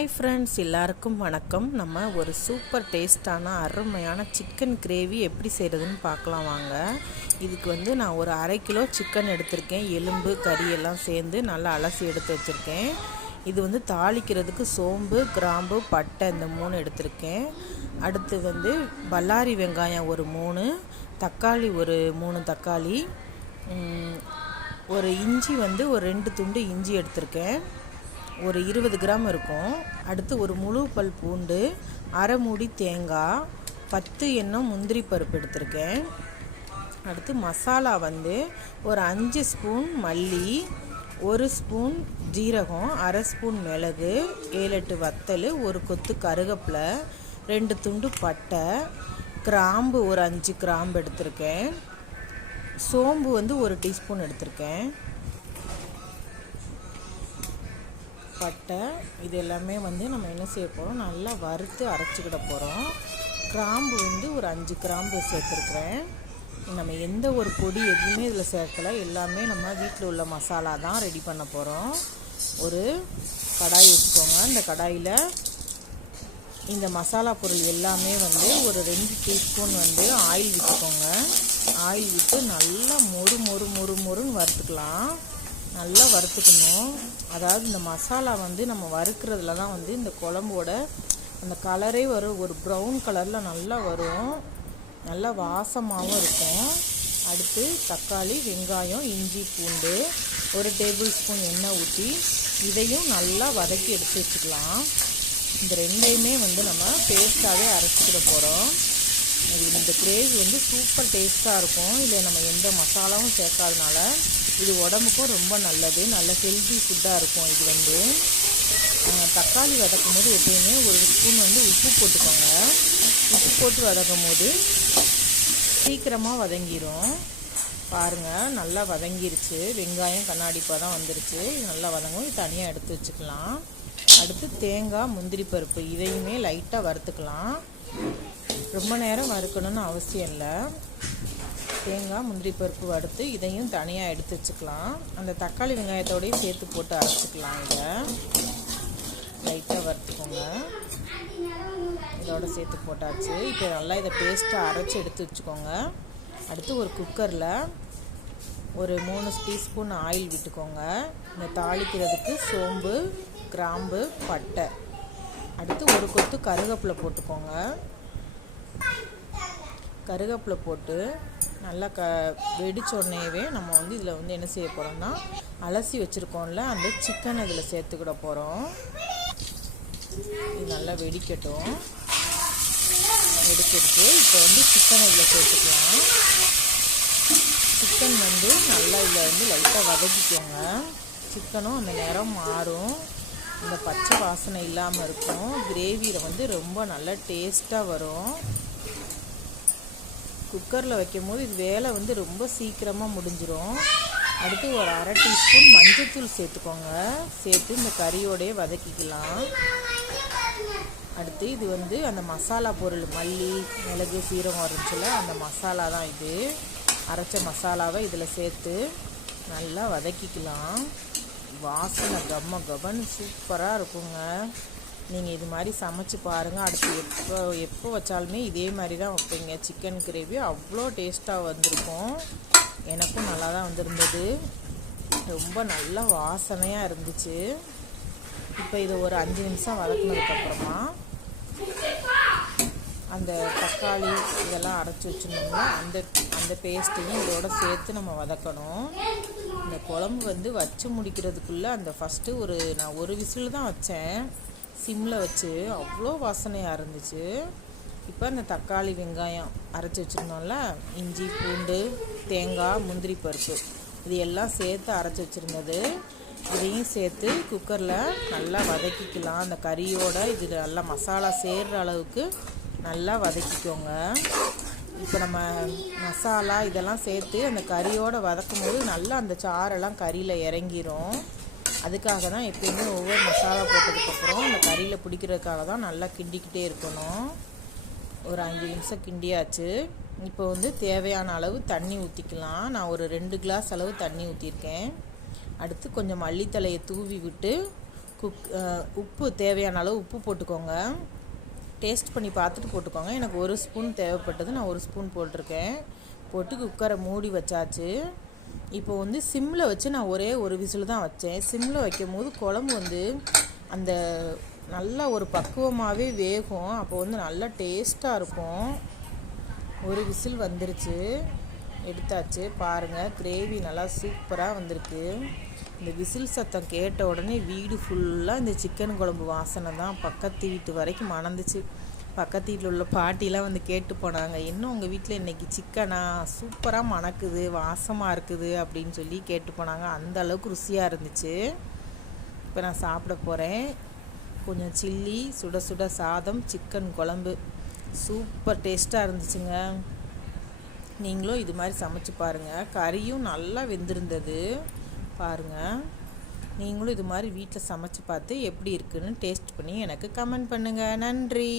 Hi friends, எல்லாருக்கும் வணக்கம். நம்ம ஒரு சூப்பர் டேஸ்டான அருமையான சிக்கன் கிரேவி எப்படி செய்கிறதுன்னு பார்க்கலாம் வாங்க. இதுக்கு நான் ஒரு 1/2 கிலோ சிக்கன் எடுத்திருக்கேன். எலும்பு கறி எல்லாம் சேர்ந்து நல்லா அலசி எடுத்து வச்சுருக்கேன். இது தாளிக்கிறதுக்கு சோம்பு, கிராம்பு, பட்டை இந்த 3 எடுத்திருக்கேன். அடுத்து பல்லாரி வெங்காயம் ஒரு 3, தக்காளி ஒரு 3 தக்காளி, ஒரு இஞ்சி ஒரு 2 துண்டு இஞ்சி எடுத்திருக்கேன். ஒரு 20 கிராம் இருக்கும். அடுத்து ஒரு முழு பல் பூண்டு, அரை மூடி தேங்காய், 10 எண்ணம் முந்திரி பருப்பு எடுத்திருக்கேன். அடுத்து மசாலா ஒரு 5 ஸ்பூன் மல்லி, 1 ஸ்பூன் ஜீரகம், அரை ஸ்பூன் மிளகு, 7-8 வத்தல், ஒரு கொத்து கருவேப்பிலை, 2 துண்டு பட்டை, கிராம்பு ஒரு 5 கிராம்பு எடுத்திருக்கேன். சோம்பு 1 டீஸ்பூன் எடுத்திருக்கேன். பட்டை இது எல்லாமே நம்ம என்ன செய்ய போகிறோம், நல்லா வறுத்து அரைச்சிக்கிட போகிறோம். கிராம்பு ஒரு 5 கிராம்பு சேர்த்துருக்குறேன். நம்ம எந்த ஒரு பொடி எதுவுமே இதில் சேர்க்கலை, எல்லாமே நம்ம வீட்டில் உள்ள மசாலா தான் ரெடி பண்ண போகிறோம். ஒரு கடாய் வச்சுக்கோங்க. இந்த கடாயில் இந்த மசாலா பொருள் எல்லாமே ஒரு 2 டீஸ்பூன் ஆயில் விட்டுக்கோங்க. ஆயில் விட்டு நல்லா மொறுன்னு வறுத்துக்கலாம். நல்லா வறுத்துக்கணும். அதாவது இந்த மசாலா நம்ம வறுக்கிறதுல தான் இந்த குழம்போட அந்த கலரே வரும். ஒரு ப்ரௌன் கலரில் நல்லா வரும். நல்லா வாசமாகவும் இருக்கும். அடுத்து தக்காளி, வெங்காயம், இஞ்சி, பூண்டு, 1 டேபிள் ஸ்பூன் எண்ணெய் ஊற்றி இதையும் நல்லா வதக்கி எடுத்து வச்சுக்கலாம். இந்த ரெண்டையுமே நம்ம பேஸ்ட்டாகவே அரைச்சிக்கிட போகிறோம். இந்த கிரேவி சூப்பர் டேஸ்ட்டாக இருக்கும். இதில் நம்ம எந்த மசாலாவும் சேர்க்காதனால இது உடம்புக்கும் ரொம்ப நல்லது. நல்ல ஹெல்தி ஃபுட்டாக இருக்கும். இது தக்காளி வதக்கும் போது எப்பயுமே ஒரு ஸ்பூன் உப்பு போட்டுக்கோங்க. உப்பு போட்டு வதக்கும் போது சீக்கிரமாக வதங்கிடும். பாருங்கள், நல்லா வதங்கிருச்சு. வெங்காயம் கண்ணாடி பதம் வந்துருச்சு. இது நல்லா வதங்கும். இது தனியாக எடுத்து வச்சுக்கலாம். அடுத்து தேங்காய், முந்திரி பருப்பு இதையுமே லைட்டாக வறுத்துக்கலாம். ரொம்ப நேரம் வறுக்கணும்னு அவசியம் இல்லை. தேங்காய், முந்திரி பருப்பு வறுத்து இதையும் தனியாக எடுத்து வச்சுக்கலாம். அந்த தக்காளி வெங்காயத்தோடையும் சேர்த்து போட்டு அரைச்சிக்கலாம். இதை லைட்டாக வறுத்துக்கோங்க. இதோட சேர்த்து போட்டாச்சு. இப்போ நல்லா இதை பேஸ்ட்டாக அரைச்சி எடுத்து வச்சுக்கோங்க. அடுத்து ஒரு குக்கரில் ஒரு 3 டீஸ்பூன் ஆயில் விட்டுக்கோங்க. இந்த தாளிக்கிறதுக்கு சோம்பு, கிராம்பு, பட்டை, அடுத்து ஒரு கொத்து கருவேப்பிலை போட்டுக்கோங்க. கருவேப்பிலை போட்டு நல்லா வெடிச்சோடனேவே நம்ம இதில் என்ன செய்ய போகிறோம்னா, அலசி வச்சுருக்கோம்ல அந்த சிக்கனை இதில் சேர்த்துக்கிட போகிறோம். இது நல்லா வெடிக்கட்டும். வெடிச்சிருக்கு. இப்போ சிக்கனை இதில் சேர்த்துக்கலாம். சிக்கன் நல்லா இதில் லைட்டாக வதக்கிக்கோங்க. சிக்கனும் அந்த நேரம் மாறும். இந்த பச்சை வாசனை இல்லாமல் இருக்கும். கிரேவியில் ரொம்ப நல்லா டேஸ்ட்டாக வரும். குக்கரில் வைக்கும் போது இது வேலை ரொம்ப சீக்கிரமாக முடிஞ்சிடும். அடுத்து ஒரு 1/2 டீஸ்பூன் மஞ்சள்தூள் சேர்த்துக்கோங்க. சேர்த்து இந்த கறியோடையே வதக்கிக்கலாம். அடுத்து இது அந்த மசாலா பொருள் மல்லி, மிளகு, சீரகம் இருந்துச்சுல அந்த மசாலா தான் இது. அரைச்ச மசாலாவை இதில் சேர்த்து நல்லா வதக்கிக்கலாம். வாசனை கம்மன்னு சூப்பராக இருக்குங்க. நீங்கள் இது மாதிரி சமைச்சு பாருங்கள். அடுத்து எப்போ வச்சாலுமே இதே மாதிரி தான் வைப்பீங்க. சிக்கன் கிரேவி அவ்வளோ டேஸ்ட்டாக வந்திருக்கும். எனக்கும் நல்லா தான் வந்திருந்தது. ரொம்ப நல்லா வாசனையாக இருந்துச்சு. இப்போ இதை ஒரு 5 நிமிஷம் வதக்குனதுக்கப்புறமா அந்த தக்காளி இதெல்லாம் அரைச்சி வச்சுருந்தோம்னா அந்த பேஸ்ட்டையும் இதோட சேர்த்து நம்ம வதக்கணும். இந்த குழம்பு வச்சு முடிக்கிறதுக்குள்ளே அந்த ஃபஸ்ட்டு நான் ஒரு விசில் தான் வச்சேன் சிம்மில் வச்சு. அவ்வளோ வாசனையாக இருந்துச்சு. இப்போ அந்த தக்காளி, வெங்காயம் அரைச்சி வச்சுருந்தோம்ல, இஞ்சி, பூண்டு, தேங்காய், முந்திரி பருப்பு இது எல்லாம் சேர்த்து அரைச்சி வச்சுருந்தது இதையும் சேர்த்து குக்கரில் நல்லா வதக்கிக்கலாம். அந்த கறியோட இது நல்லா மசாலா சேர்கிற அளவுக்கு நல்லா வதக்கிக்கோங்க. இப்போ நம்ம மசாலா இதெல்லாம் சேர்த்து அந்த கறியோடு வதக்கும் போது நல்லா அந்த சாரெல்லாம் கறியில் இறங்கிரும். அதுக்காக தான் எப்பயுமே ஒவ்வொரு மசாலா போட்டதுக்கப்புறம் அந்த கறியில் பிடிக்கிறதுக்காக தான் நல்லா கிண்டிக்கிட்டே இருக்கணும். ஒரு 5 நிமிஷம் கிண்டியாச்சு. இப்போ தேவையான அளவு தண்ணி ஊற்றிக்கலாம். நான் ஒரு 2 கிளாஸ் அளவு தண்ணி ஊற்றிருக்கேன். அடுத்து கொஞ்சம் மல்லித்தலையை தூவி விட்டு உப்பு தேவையான அளவு உப்பு போட்டுக்கோங்க. டேஸ்ட் பண்ணி பார்த்துட்டு போட்டுக்கோங்க. எனக்கு 1 ஸ்பூன் தேவைப்பட்டது, நான் 1 ஸ்பூன் போட்டிருக்கேன். போட்டு குக்கரை மூடி வச்சாச்சு. இப்போ வந்து சிம்மில் வச்சு நான் ஒரே ஒரு விசில் தான் வச்சேன். சிம்மில் வைக்கும் போது குழம்பு வந்து அந்த நல்லா ஒரு பக்குவமாகவே வேகும். அப்போ வந்து நல்லா டேஸ்ட்டாக இருக்கும். ஒரு விசில் வந்துருச்சு, எடுத்தாச்சு. பாருங்கள், கிரேவி நல்லா சூப்பராக வந்திருக்கு. இந்த விசில் சத்தம் கேட்ட உடனே வீடு ஃபுல்லாக இந்த சிக்கன் குழம்பு வாசனை தான் பக்கத்து வீட்டு வரைக்கும் மணந்துச்சு. பக்கத்து வீட்டில் உள்ள பாட்டிலாம் வந்து கேட்டு போனாங்க, இன்னும் உங்கள் வீட்டில் இன்றைக்கி சிக்கனா சூப்பராக மணக்குது, வாசமாக இருக்குது அப்படின்னு சொல்லி கேட்டு போனாங்க. அந்த அளவுக்கு ருசியாக இருந்துச்சு. இப்போ நான் சாப்பிட போகிறேன். கொஞ்சம் சில்லி, சுட சுட சாதம், சிக்கன் குழம்பு சூப்பர் டேஸ்ட்டாக இருந்துச்சுங்க. நீங்களும் இது மாதிரி சமைச்சு பாருங்கள். கறியும் நல்லா வெந்திருந்தது பாருங்கள். நீங்களும் இது மாதிரி வீட்டில் சமைச்சு பார்த்து எப்படி இருக்குன்னு டேஸ்ட் பண்ணி எனக்கு கமெண்ட் பண்ணுங்கள். நன்றி.